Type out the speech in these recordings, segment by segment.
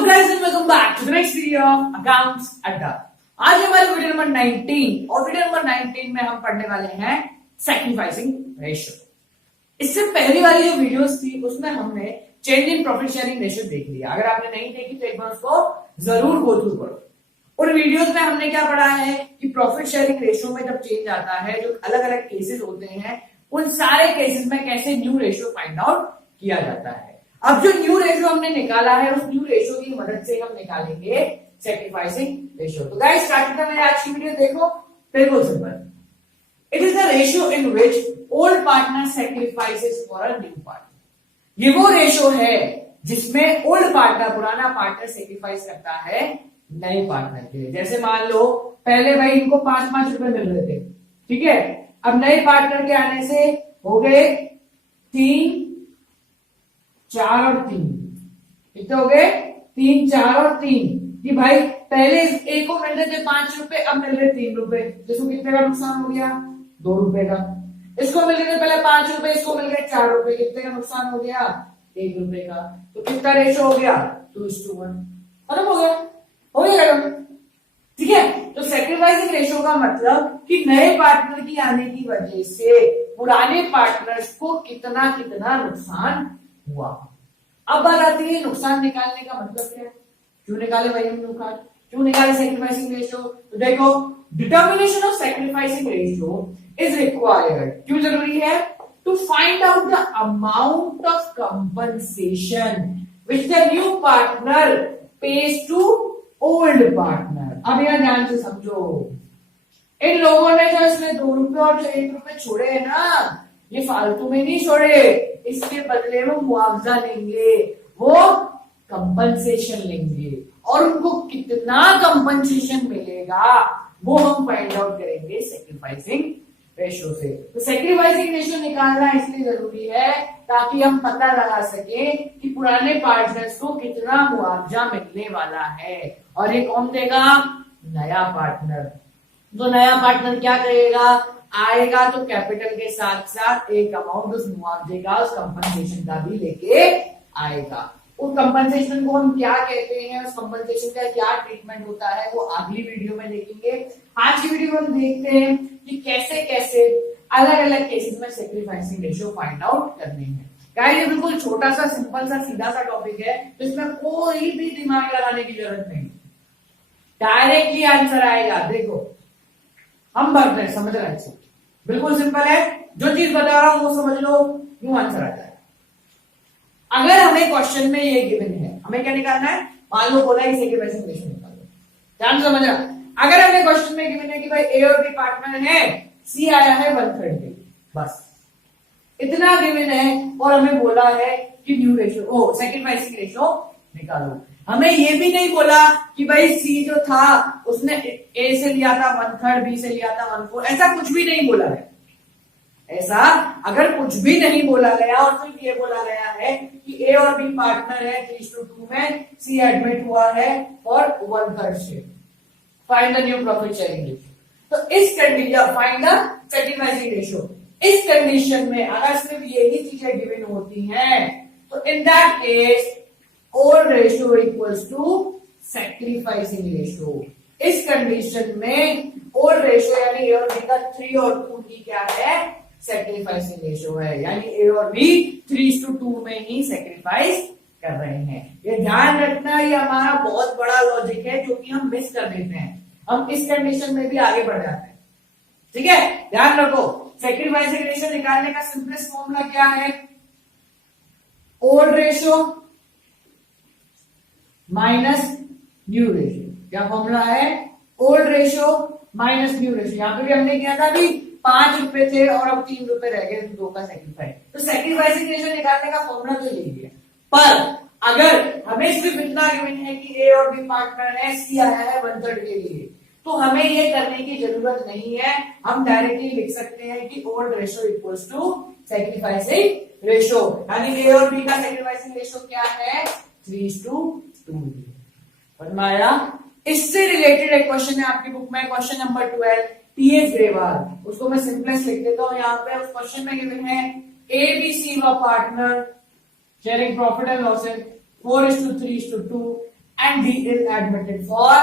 Hello guys and welcome back to the next video of accounts Adda. आज हमारे video number 19 और video number 19 में हम पढ़ने वाले हैं सैक्रिफाइसिंग रेशियो। इससे पहली वाली जो वीडियोस थी उसमें हमने change in profit sharing ratio देख लिया। अगर आपने नहीं देखी तो एक बार उसको जरूर गो थ्रू करो। उन वीडियोस में हमने क्या पढ़ा है कि प्रॉफिट शेयरिंग रेशियो में जब चेंज आता है, जो अलग अलग केसेस होते हैं, उन सारे केसेस में कैसे न्यू रेशियो फाइंड आउट किया जाता है। अब जो न्यू रेशियो हमने निकाला है उस न्यू रेशियो की मदद से हम निकालेंगे सैक्रिफाइसिंग रेशियो। तो गाइस स्टार्टिंग में मेरी आज की वीडियो देखो, बिल्कुल simple. It is the ratio in which old partner sacrifices for a new partner. ये वो रेशियो है जिसमें ओल्ड पार्टनर, पुराना पार्टनर सैक्रिफाइस करता है नए पार्टनर के लिए। जैसे मान लो पहले भाई इनको 5-5 रुपए मिल रहे थे, ठीक है, अब नए पार्टनर के आने से हो गए 3, 4 और 3। कितने हो गए? 3, 4 और 3। कि भाई पहले एक को मिल रहे थे 5 रुपए, अब मिल रहे 3 रुपए, जिसको कितने का नुकसान हो गया? 2 रुपए का। इसको मिल रहे थे पहले 5 रुपए, इसको मिल गए 4 रुपए, कितने का नुकसान हो गया? 1 रुपए का। तो कितना रेशो हो गया? 2:1। खत्म हो गया, हो गया। ठीक है, तो सैक्रिफाइसिंग रेशियो का मतलब कि नए पार्टनर की आने की वजह से पुराने पार्टनर्स को कितना कितना नुकसान हुआ। अब बात आती है नुकसान निकालने का मतलब क्या है, क्यों निकाले भाई हम नुकसान, क्यों निकाले सैक्रिफाइसिंग रेशियो। तो देखो, determination of sacrificing ratio is required, क्यों जरूरी है? To find out the amount of compensation which the new partner pays to old partner. अब यह ध्यान से समझो, इन लोगों ने जो इसमें 2 रुपए और 1 रुपए छोड़े है ना, ये फालतू में नहीं छोड़े, इसके बदले में मुआवजा लेंगे, वो कंपनसेशन लेंगे। और उनको कितना कंपनसेशन मिलेगा वो हम फाइंड आउट करेंगे सैक्रिफाइसिंग रेशियो से। तो सैक्रिफाइसिंग रेशियो निकालना इसलिए जरूरी है ताकि हम पता लगा सके कि पुराने पार्टनर्स को कितना मुआवजा मिलने वाला है। और ये कौन देगा? नया पार्टनर। तो नया पार्टनर क्या करेगा? आएगा तो कैपिटल के साथ साथ एक अमाउंट उस मुआवजे का, उस कंपनसेशन का भी लेके आएगा। उस कंपनसेशन को हम क्या कहते हैं, उस कंपनसेशन का क्या ट्रीटमेंट होता है, वो अगली वीडियो में देखेंगे। आज की वीडियो में हम देखते हैं कि कैसे कैसे अलग अलग केसेस में सैक्रिफाइसिंग रेशियो फाइंड आउट करने हैं। गाइस ये बिल्कुल छोटा सा, सिंपल सा, सीधा सा टॉपिक है, तो इसमें कोई भी दिमाग लगाने की जरूरत नहीं, डायरेक्टली आंसर आएगा। देखो हम बढ़ रहे, समझ रहे हैं, बिल्कुल सिंपल है, जो चीज बता रहा हूं वो समझ लो, यूं आंसर आता है। अगर हमें क्वेश्चन में ये गिवन है, हमें क्या निकालना है? मान लो बोला सैक्रिफाइसिंग रेशियो निकालो, ध्यान समझना। अगर हमें क्वेश्चन में गिवन है कि भाई ए और बी पार्टनर है, सी आया है 1/3, बस इतना गिवन है, और हमें बोला है कि न्यू रेशियो, सैक्रिफाइसिंग रेशियो निकालो। हमें ये भी नहीं बोला कि भाई सी जो था उसने ए से लिया था 1/3, बी से लिया था 1/4, ऐसा कुछ भी नहीं बोला है। ऐसा अगर कुछ भी नहीं बोला गया और सिर्फ ये बोला गया है कि ए और बी पार्टनर है 3:2 में, सी एडमिट हुआ है और 1/3 share, find the new profit sharing ratio. तो इस condition, find the sacrificing ratio, इस कंडीशन में अगर सिर्फ यही चीजें गिवन होती हैं तो in that case old ratio equals to sacrificing ratio. इस कंडीशन में ओल्ड रेशियो यानी ए और बी का 3 और 2 की क्या है? सैक्रिफाइसिंग रेशियो है, यानी ए और बी 3:2 में ही सैक्रिफाइस कर रहे हैं। ये ध्यान रखना, ये हमारा बहुत बड़ा लॉजिक है जो कि हम मिस कर देते हैं। हम इस कंडीशन में भी आगे बढ़ जाते हैं, ठीक है, ध्यान रखो। सैक्रिफाइसिंग रेशियो निकालने का सिंपलेस्ट फॉर्मूला क्या है? Old ratio minus new ratio. क्या फॉर्मूला है? Old ratio minus new ratio. यहां पे भी हमने किया था अभी 5 रुपए थे और अब 3 रुपए रह गए, 2 का सैक्रिफाइस। तो सैक्रिफाइसिंग रेशियो निकालने का फॉर्मूला तो यही है। पर अगर हमें सिर्फ इतना गिवन है कि ए और बी पार्टनर है, सी आया है 1/3 के लिए, तो हमें ये करने की जरूरत नहीं है। हम डायरेक्टली लिख सकते हैं कि old ratio equals to sacrificing ratio, यानी ए और बी का सैक्रिफाइसिंग रेशियो क्या है? 3:2। बनवाया। इससे रिलेटेड एक क्वेश्चन है आपकी बुक में, क्वेश्चन नंबर 12, टीएस ग्रेवाल, उसको मैं सिंपलेस्ट लिख देता हूं यहाँ पे। उस क्वेश्चन में गिवन है ए बी सी व partner sharing profit and losses 4:3:2 and D is admitted for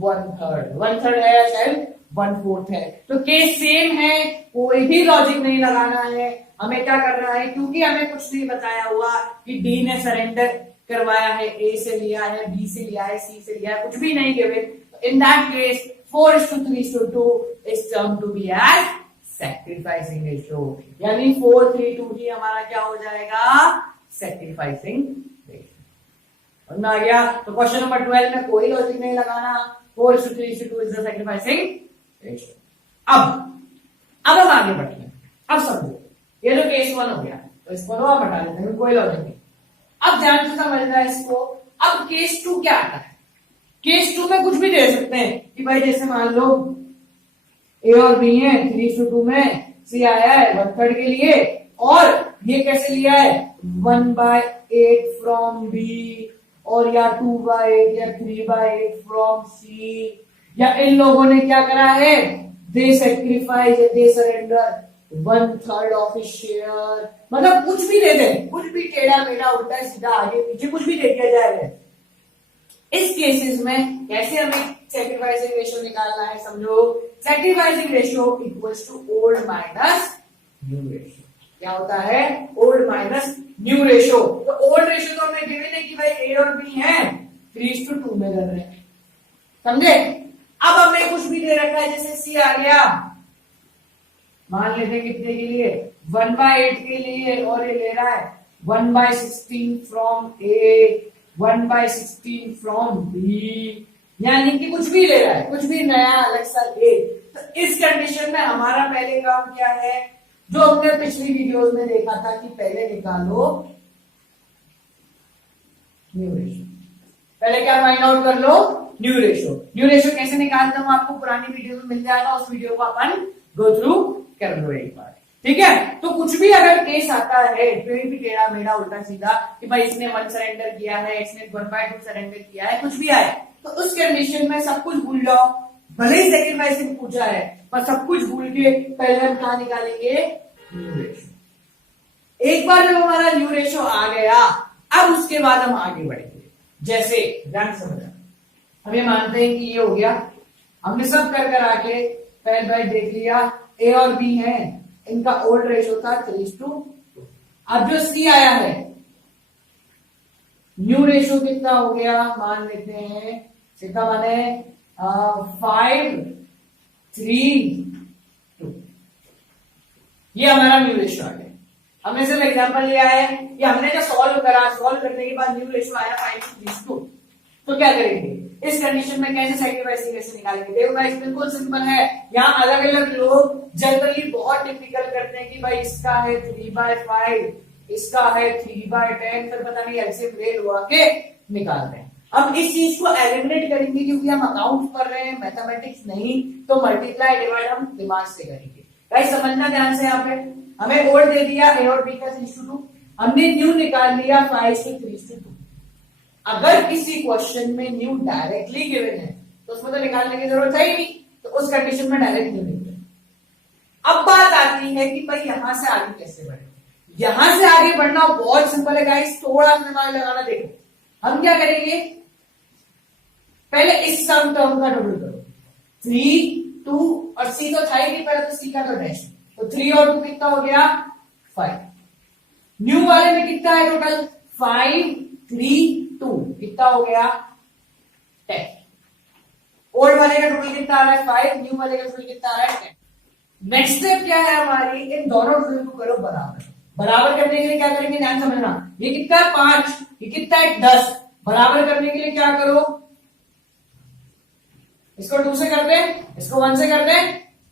1/3। 1/3 है या शायद 1/4 है। तो केस सेम है, कोई भी लॉजिक नहीं लगाना है, हमें क्या करना है, क्योंकि हमें कुछ नहीं बताया हुआ कि डी ने सरेंडर करवाया है, ए से लिया है, बी से लिया है, सी से लिया है, कुछ भी नहीं given. In that case 4:3:2 is termed to be as sacrificing ratio, यानी 4:3:2 ही हमारा क्या हो जाएगा, sacrificing ratio। समझ आ गया? तो क्वेश्चन नंबर 12 में कोई लॉजिक नहीं लगाना, 4:3:2 is the sacrificing ratio। अब हम आगे बढ़ते हैं। अब समझो, ये जो केस 1 हो गया, तो इसको तो आप हटा लेते हैं, कोई लॉजिक नहीं। अब ध्यान से समझना है इसको। अब केस 2 क्या आता है? केस 2 में कुछ भी दे सकते हैं कि भाई जैसे मान लो ए और बी है, 3:2 में सी आया है 1/3 के लिए, और ये कैसे लिया है 1/8 फ्रॉम बी, और या 2/8 या 3/8 फ्रॉम सी, या इन लोगों ने क्या करा है, दे sacrifice, they surrender 1/3 of his share. मतलब कुछ भी दे दे, कुछ भी टेढ़ा मेढ़ा उल्टा सीधा आगे पीछे कुछ भी दे दिया जाएगा। इस केसेस में कैसे हमें सैक्रिफाइसिंग रेशियो निकालना है, समझो। Sacrificing ratio equals to old minus new ratio. क्या होता है, ओल्ड माइनस न्यू रेशियो। तो ओल्ड रेशियो तो हमें गिवन है कि भाई ए और बी है 3:2 में कर रहे हैं, समझे। अब हमें कुछ भी दे रखा है, जैसे सी आ गया, मान लेते हैं कितने के लिए, 1/8 के लिए, और ये ले रहा है 1/16 फ्रॉम ए, 1/16 फ्रॉम बी, यानी कि कुछ भी ले रहा है, कुछ भी नया अलग सा ले। तो इस कंडीशन में हमारा पहले काम क्या है, जो हमने पिछली वीडियोस में देखा था कि पहले निकालो न्यू रेशियो। पहले क्या फाइंड आउट कर लो, न्यू रेशियो। न्यू रेशियो कैसे निकालता हूं आपको पुरानी वीडियो में मिल जाएगा, उस वीडियो को अपन गो थ्रू कर लो एक बार, ठीक है। तो कुछ भी अगर केस आता है, कोई भी टेढ़ा मेढ़ा उल्टा सीधा कि भाई इसने 1 सरेंडर किया है, इसने 1/2 सरेंडर किया है, कुछ भी आए, तो उस कंडीशन में सब कुछ भूल जाओ। भले ही सैक्रिफाइसिंग पूछा है, पर सब कुछ भूल के पहले हम क्या निकालेंगे, न्यू रेशियो। एक बार जब हमारा न्यू रेशियो आ गया, अब उसके बाद हम आगे बढ़ेंगे। जैसे ध्यान समझना, हम ये मानते हैं कि ये हो गया, हमने सब कर आके पहले भाई देख लिया, ए और बी है, इनका ओल्ड रेशियो था 3:2। अब जो सी आया है, न्यू रेशियो कितना हो गया, मान लेते हैं सीधा माने 5:3:2, ये हमारा न्यू रेशियो आ गया। हमने सिर्फ एग्जांपल लिया है, ये हमने जो सॉल्व करा, सॉल्व करने के बाद न्यू रेशियो आया 5:3:2। तो क्या करेंगे इस कंडीशन में, कैसे सैक्रिफाइसिंग रेशियो निकालेंगे? देखो गाइस बिल्कुल सिंपल है। यहाँ अलग अलग लोग जनरली बहुत टिपिकल करते हैं कि भाई इसका है 3/5, इसका है 3/10, फिर पता नहीं एलसीएम ले लो आके निकालते हैं। अब इस चीज को एलिमिनेट करेंगे, क्योंकि हम अकाउंट पढ़ रहे हैं, मैथमेटिक्स नहीं, तो मल्टीप्लाई डिवाइड हम दिमाग से करेंगे। गाइस समझना ध्यान से, यहाँ पे हमें ओल्ड दे दिया ए और बी का 3:2, हमने न्यू निकाल लिया 5:3:2। अगर किसी क्वेश्चन में न्यू डायरेक्टली गिवन है तो उसमें तो निकालने की जरूरत है ही नहीं, तो उस कंडीशन में डायरेक्ट न्यू निकले। अब बात आती है कि भाई यहां से आगे कैसे बढ़े। यहां से आगे बढ़ना बहुत सिंपल है गाइस, थोड़ा दिमाग लगाना। देखो हम क्या करेंगे, पहले इस सम टर्म का टोटल करो, 3, 2 और सी तो था ही नहीं, पहले तो सी का तो डैश, तो 3 और 2 कितना हो गया 5। न्यू वाले में कितना है टोटल 5, 3, 2 कितना हो गया 10। ओल्ड वाले का टोटल कितना आ रहा है 5, न्यू वाले का टोटल कितना आ रहा है 10। नेक्स्ट स्टेप क्या है हमारी, इन दोनों टोटल को करो बराबर। बराबर करने के लिए क्या करेंगे, ध्यान समझना, ये कितना है 5, ये कितना है 10। बराबर करने के लिए क्या करो, इसको 2 से कर दे, इसको 1 से कर दे,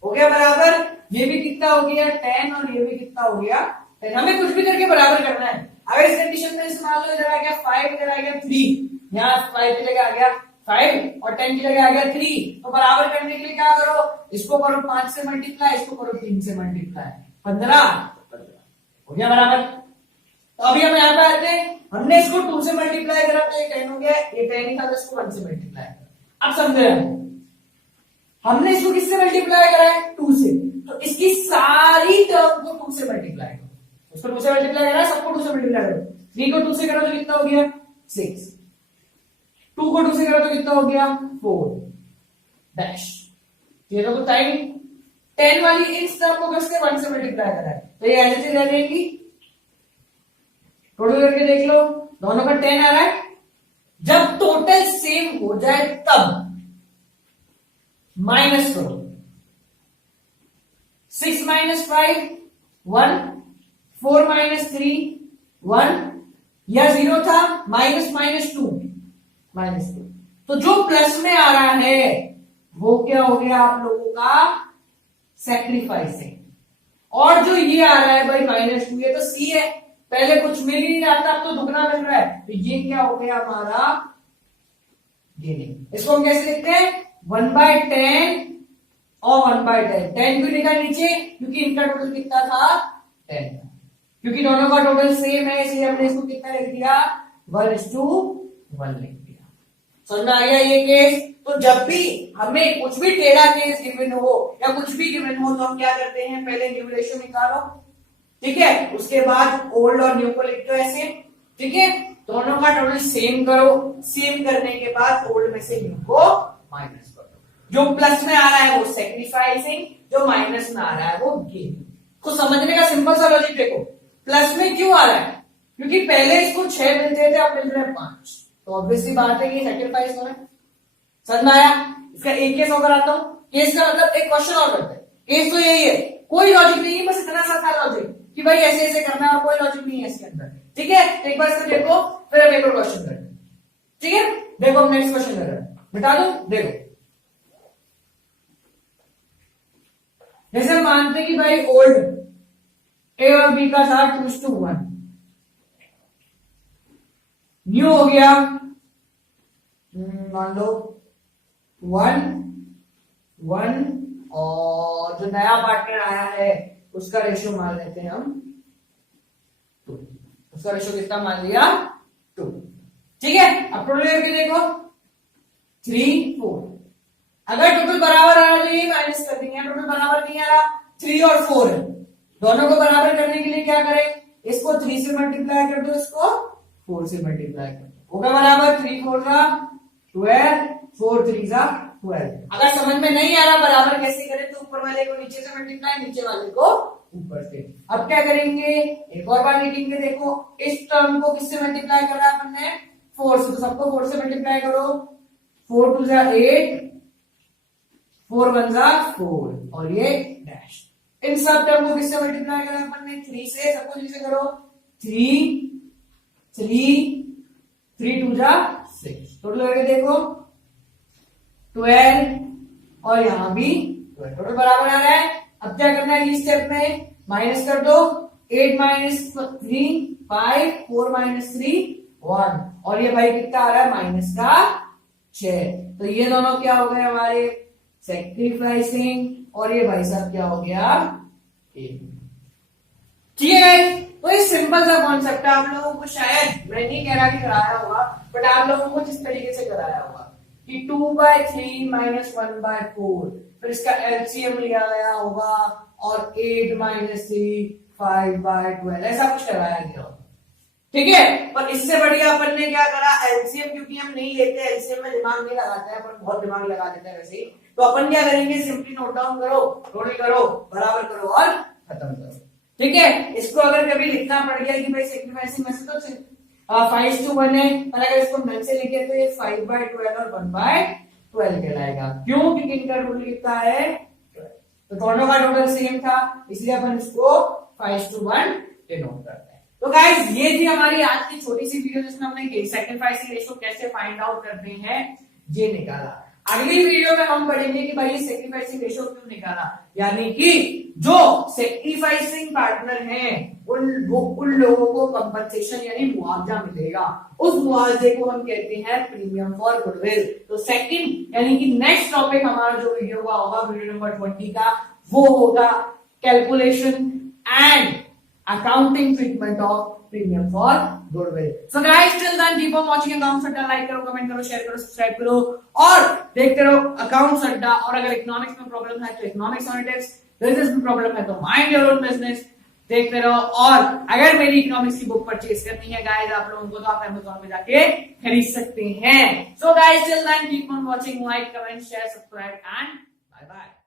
हो गया बराबर। ये भी कितना हो गया 10 और ये भी कितना हो गया 10। हमें कुछ भी करके बराबर करना है। अगर इस कंडीशन में इस्तेमाल लो, इधर आ गया 5, इधर आ गया 3, यहाँ 5 की जगह आ गया 5 और 10 की जगह आ गया 3, तो बराबर करने के लिए क्या करो, इसको करो 5 से मल्टीप्लाई, इसको करो 3 से मल्टीप्लाई, 15 हो गया बराबर। तो अभी हम यहाँ पे आते हैं, हमने इसको 2 से मल्टीप्लाई करा तो ये 10 हो गया, ये 10 ही था तो इसको 1 से मल्टीप्लाई करा। अब समझे, हमने इसको किससे मल्टीप्लाई करा है 2 से, तो इसकी सारी टर्म को 2 से मल्टीप्लाई करो। उसको 2 से मल्टीप्लाई करा, सबको 2 से मल्टीप्लाई करो। 3 को 2 से करो तो कितना हो गया 6। 2 को 2 से करो तो कितना हो गया 4 डैश। ये तो बताइए 10 वाली इस टर्म को किसके 1 से मल्टीप्लाई करा है तो ये एज इट इज रह जाएगी। टोटल करके देख लो दोनों का 10 आ रहा है। जब टोटल सेम हो जाए तब माइनस करो 6 माइनस 5 1 4 माइनस 3 1 या 0 था माइनस माइनस 2 माइनस 2 तो जो प्लस में आ रहा है वो क्या हो गया आप लोगों का सैक्रिफाइसिंग। और जो ये आ रहा है भाई माइनस 2 ये तो सी है पहले कुछ मिल ही नहीं रहा था अब तो दुगना मिल रहा है तो ये क्या हो गया हमारा गेनिंग। इसको हम कैसे लिखते हैं 1/10 और 1/10 10 भी लिखा नीचे क्योंकि इनका टोटल कितना था 10 क्योंकि दोनों का टोटल सेम है इसलिए हमने इसको कितना लिख दिया 1:1 लिख दिया। समझ में आ गया ये केस। तो जब भी हमें कुछ भी टेढ़ा केस गिवन हो या कुछ भी गिवन हो तो हम क्या करते हैं पहले न्यू रेशियो निकालो ठीक है उसके बाद ओल्ड और न्यू को लिख दो ऐसे ठीक है दोनों का टोटल सेम करो सेम करने के बाद ओल्ड में से न्यू को माइनस कर दो। जो प्लस में आ रहा है वो सैक्रिफाइसिंग जो माइनस में आ रहा है वो गेन। तो समझने का सिंपल सा लॉजिक देखो प्लस में क्यों आ रहा है क्योंकि पहले इसको 6 मिलते थे अब मिल रहे हैं 5 तो ऑब्वियसली बात है कि सैक्रिफाइस हो रहा है। समझ में आया। इसका एक केस और कराता हूं। केस का मतलब एक क्वेश्चन और करते हैं। केस तो यही है कोई लॉजिक नहीं है बस इतना सा था लॉजिक कि भाई ऐसे ऐसे करना है और कोई लॉजिक नहीं है इसके अंदर ठीक है। एक बार इसको देखो फिर हम एक और क्वेश्चन करते हैं ठीक है। देखो हम नेक्स्ट क्वेश्चन कर रहे हैं बता दो देखो जैसे हम मानते हैं कि भाई ओल्ड ए और बी का था 2:1 न्यू हो गया मान लो 1 1 और जो नया पार्टनर आया है उसका रेशियो मान लेते हैं हम 2 उसका रेशियो कितना मान लिया 2 ठीक है। अब टोटल करके देखो 3 4 अगर टोटल बराबर आ रहा है तो ये माइनस कर देंगे टोटल बराबर नहीं आ रहा 3 और 4 है दोनों को बराबर करने के लिए क्या करें इसको 3 से मल्टीप्लाई कर दो इसको 4 से मल्टीप्लाई कर दो होगा बराबर 3 4 का 12 4 3 का 12। अगर समझ में नहीं आ रहा बराबर कैसे करें तो ऊपर वाले को नीचे से मल्टीप्लाई नीचे वाले को ऊपर से। अब क्या करेंगे एक और बार लिखेंगे देखो इस टर्म को किससे मल्टीप्लाई कर रहा है अपन ने 4 से तो सबको 4 से मल्टीप्लाई करो 4 2 जा 8 4 1 जा 4 और ये डैश। इन सब टर्म को किससे मल्टीप्लाई करा अपन ने 3 से सबको 3 से करो 3 3 3 2 जा 6 टोटल करके देखो 12 और यहां भी 12 टोटल बराबर आ रहा है। अब क्या करना है इस स्टेप में माइनस कर दो 8 माइनस 3 5 4 माइनस 3 1 और ये भाई कितना आ रहा है माइनस का 6 तो ये दोनों क्या हो गए हमारे सैक्रिफाइसिंग और ये भाई साहब क्या हो गया ठीक है। तो ये सिंपल सा कॉन्सेप्ट है आप लोगों को शायद मैं नहीं कह रहा कि कराया होगा बट आप लोगों को जिस तरीके से कराया होगा कि 2/3 माइनस 1/4 फिर इसका एलसीएम लिया गया होगा और 8 माइनस 3 5/12 ऐसा कुछ कराया गया होगा ठीक है। पर इससे बढ़िया अपन ने क्या करा एलसीएम क्योंकि हम नहीं लेते एलसीएम में दिमाग नहीं लगाते हैं अपन बहुत दिमाग लगा देते हैं वैसे ही तो अपन क्या करेंगे सिंपली नोट डाउन करो टोटल करो बराबर करो और खत्म करो ठीक है। इसको अगर कभी लिखना पड़ गया कि भाई सैक्रिफाइसिंग में से तो 5:1 है पर अगर इसको ढंग से लिखे तो ये 5/12 और 1/12 कहलाएगा क्यों क्योंकि इनका टोटल कितना है तो दोनों का टोटल सेम था इसलिए अपन इसको 5:1 डिनोट करते हैं। तो गाइस ये थी हमारी आज की छोटी सी वीडियो जिसमें हमने सैक्रिफाइसिंग रेशियो कैसे फाइंड आउट करते हैं ये निकाला। अगली वीडियो में हम पढ़ेंगे कि भाई सैक्रिफाइसिंग रेशियो क्यों निकाला यानी कि जो सैक्रिफाइसिंग पार्टनर हैं उन लोगों को कंपनसेशन यानी मुआवजा मिलेगा उस मुआवजे को हम कहते हैं प्रीमियम फॉर गुडविल। तो सेकंड यानी कि नेक्स्ट टॉपिक हमारा जो वीडियो का होगा वीडियो नंबर 20 का वो होगा calculation and accounting treatment of premium for goodwill. So guys till then keep on watching accounts Adda like करो कमेंट करो शेयर करो सब्सक्राइब करो और देखते रहो अकाउंट्स अड्डा। और अगर इकोनॉमिक्स में प्रॉब्लम है तो इकोनॉमिक्स ऑन टिप्स, बिजनेस में प्रॉब्लम है तो माइंड योर ओन बिजनेस। देखते रहो। और अगर मेरी इकोनॉमिक्स की बुक परचेज करनी है गाइस आप लोगों को, तो आप Amazon पे जाके खरीद सकते हैं। So guys till then keep on watching, like, comment, share, subscribe and bye bye.